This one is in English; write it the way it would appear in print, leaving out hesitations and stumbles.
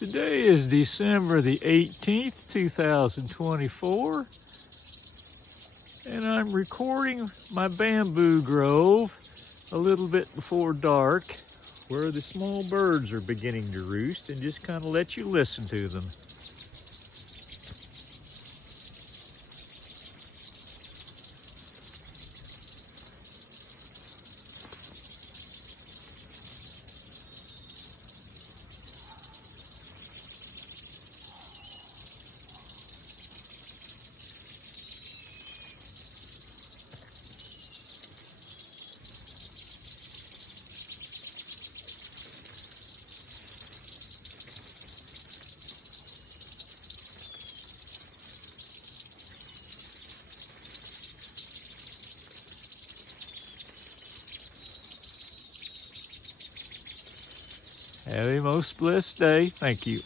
Today is December the 18th, 2024, and I'm recording my bamboo grove a little bit before dark where the small birds are beginning to roost, and just kind of let you listen to them. Have a most blessed day. Thank you.